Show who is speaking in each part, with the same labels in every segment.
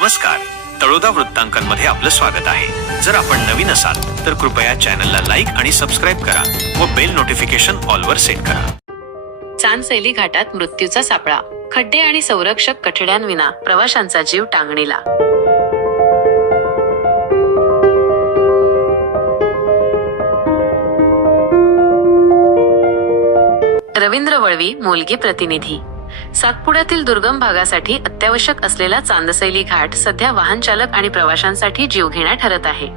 Speaker 1: नमस्कार. तळोदा वृत्तांकनमध्ये आपलं स्वागत आहे. जर आपण नवीन असाल तर कृपया चॅनलला लाईक आणि सबस्क्राईब करा व बेल नोटिफिकेशन ऑलवर सेट करा.
Speaker 2: चांदसैली घाटात मृत्यूचा सापळा. खड्डे आणि संरक्षक कठड्यांविना प्रवाशांचा जीव टांगणीला. रवींद्र वळवी मोलगी प्रतिनिधी. सातपुड्यातील दुर्गम भागासाठी अत्यावश्यक असलेला चांदसैली घाट सध्या वाहन चालक आणि प्रवाशांसाठी जीवघेणा ठरत आहे.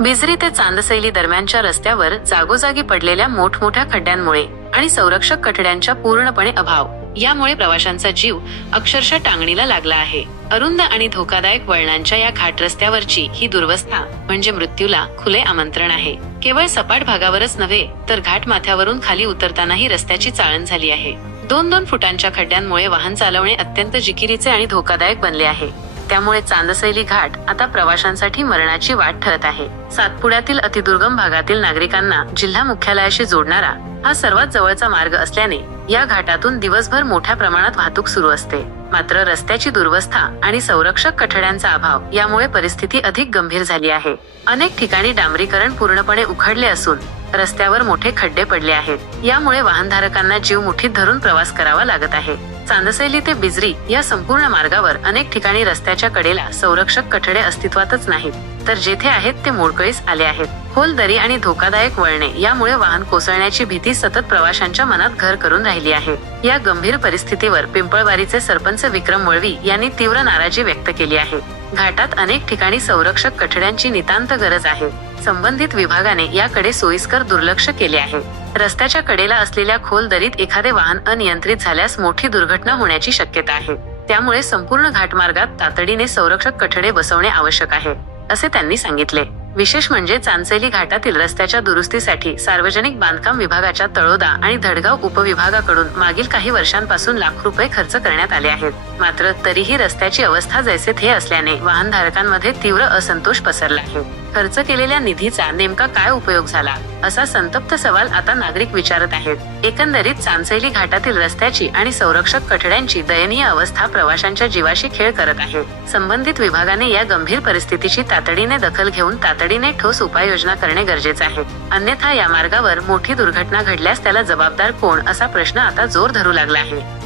Speaker 2: बिजरी ते चांदसैली दरम्यानच्या रस्त्यावर जागोजागी पडलेल्या मोठमोठ्या खड्ड्यांमुळे आणि संरक्षक कठड्यांच्या पूर्णपणे अभाव यामुळे प्रवाशांचा जीव अक्षरशः टांगणीला लागला आहे. अरुंद आणि धोकादायक वळणांच्या या घाट रस्त्यावरची ही दुर्वस्था म्हणजे मृत्यूला खुले आमंत्रण आहे. केवळ सपाट भागावरच नव्हे तर घाट माथ्यावरून खाली उतरतानाही रस्त्याची चाळण झाली आहे. दोन दोन फुटांच्या खड्ड्यांमुळे वाहन चालवणे अत्यंत जिकिरीचे आणि धोकादायक बनले आहे. त्यामुळे चांदसैली घाट आता प्रवाशांसाठी मरणाची वाट ठरत आहे. सातपुड्यातील अतिदुर्गम भागातील नागरिकांना जिल्हा मुख्यालयाशी जोडणारा हा सर्वात जवळचा मार्ग असल्याने या घाटातून दिवसभर मोठ्या प्रमाणात वाहतूक सुरू असते. मात्र रस्त्याची दुर्वस्था आणि संरक्षक कठड्यांचा अभाव यामुळे परिस्थिती अधिक गंभीर झाली आहे. अनेक ठिकाणी डांबरीकरण पूर्णपणे उखडले असून रस्त्यावर मोठे खड्डे पडले आहेत. यामुळे वाहनधारकांना जीव मुठीत धरून प्रवास करावा लागत आहे. चांदसेली ते बिजरी या संपूर्ण मार्गावर अनेक ठिकाणी रस्त्याच्या कडेला संरक्षक कठडे अस्तित्वातच नाहीत. तर जेथे आहेत ते मोडकळीस आले आहेत. खोल दरी आणि धोकादायक वळणे यामुळे वाहन कोसळण्याची भीती सतत प्रवाशांच्या मनात घर करून राहिली आहे. या गंभीर परिस्थितीवर पिंपळवारीचे सरपंच विक्रम वळवी यांनी तीव्र नाराजी व्यक्त केली आहे. घाटात अनेक ठिकाणी संरक्षक कठड्यांची नितांत गरज आहे. संबंधित विभागाने याकडे सोयीस्कर दुर्लक्ष केले आहे. रस्त्याच्या कडेला असलेल्या खोल दरीत एखादे वाहन अनियंत्रित झाल्यास मोठी दुर्घटना होण्याची शक्यता आहे. त्यामुळे संपूर्ण घाटमार्गात तातडीने संरक्षक कठडे बसवणे आवश्यक आहे असे त्यांनी सांगितले. विशेष म्हणजे चांचेली घाटातील रस्त्याच्या दुरुस्तीसाठी सार्वजनिक बांधकाम विभागाच्या तळोदा आणि धडगाव उपविभागाकडून मागील काही वर्षांपासून लाख रुपये खर्च करण्यात आले आहेत. मात्र तरीही रस्त्याची अवस्था जैसे थे असल्याने वाहनधारकांमध्ये तीव्र असंतोष पसरला. आहे खर्च केलेल्या निधीचा नेमका काय उपयोग झाला असा संतप्त सवाल आता नागरिक विचारत आहेत. एकंदरीत चांचैली घाटातील रस्त्याची आणि संरक्षक कठड्यांची दयनीय अवस्था प्रवाशांच्या जीवाशी खेळ करत आहे. संबंधित विभागाने या गंभीर परिस्थितीची तातडीने दखल घेऊन तातडीने ठोस उपाययोजना करणे गरजेचे आहे. अन्यथा या मार्गावर मोठी दुर्घटना घडल्यास त्याला जबाबदार कोण असा प्रश्न आता जोर धरू लागला आहे.